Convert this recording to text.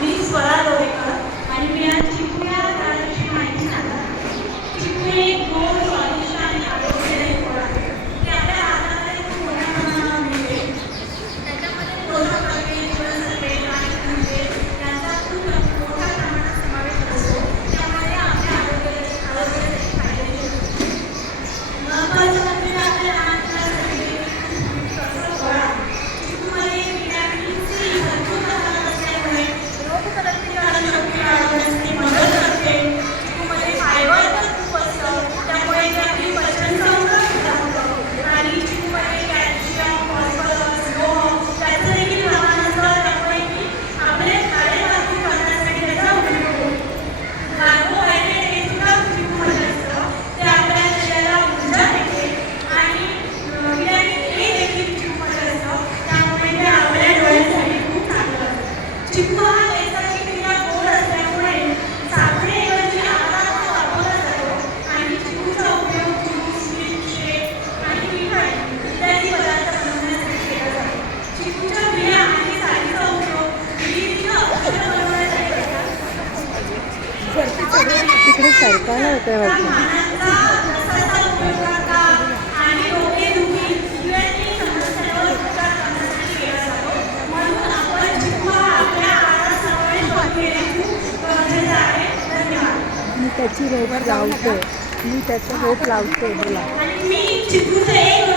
मी स्वरा लोणेकर आणि मी आज चिकू या झाडाची माहिती सांगणार आहे. चिकू हे एक गोड, स्वादिष्ट आणि आरोग्यदायी फळ आहे. ते आपल्या आहारामध्ये खूप मोठ्या प्रमाणावर मिळते. त्याच्यामध्ये पोषक तत्वे, जीवनसत्वे आणि खनिजे यांचा खूप मोठ्या प्रमाणात समावेश असतो. त्यामुळे ते आपल्या आरोग्यासाठी फायदेशीर असते. महत्त्वाचं म्हणजे आपल्या लहान मुलांसाठी असं फळ आहे. चिकूमध्ये व्हिटॅमिन सी भरपूर प्रमाणात असल्यामुळे रोगप्रतिकारक शक्ती वाढवण्यासाठी मदत करते. चिकूमध्ये फायबर पण खूप असतं, त्यामुळे ते आपली पचनसंस्था सुधारतं. आणि चिकूमध्ये कॅल्शियम, फॉस्फरस, लोह त्याचं देखील प्रमाण असतं, त्यामुळे की आपले हाडे मजबूत करण्यासाठी त्याचा उपयोग होतो. कार्बोहायड्रेट हे सुद्धा चिकूमध्ये असतं, ते आपल्या शरीराला ऊर्जा देते. आणि व्हिटॅमिन ए देखील चिकूमध्ये असतं, त्यामुळे ते आपल्या डोळ्यांसाठी खूप चांगलं असतं. चिकू हा नैसर्गिकरित्या गोड असल्यामुळे साखरेऐवजी आहारात वापरला जातो. आणि चिकूचा उपयोग ज्यूस, मिल्कशेक आणि मिठाई इत्यादी पदार्थ बनवण्यासाठी केला जातो. चिकूच्या बिया आणि सालीचा उपयोग विविध औषधं बनवण्यासाठी करतात. तिकडे सरकायला होतंय वाटतं. पानांचा रसाचा उपयोग करतात आणि डोकेदुखी इत्यादी समस्यांवर उपचार करण्यासाठी केला जातो. म्हणून आपण चिकू हा आपल्या आहारात समावेश करून घेणे खूप गरजेचे आहे. धन्यवाद. मी त्याची रोप लावते, मी त्याचं रोप लावते बोला. आणि मी चिकूचं एक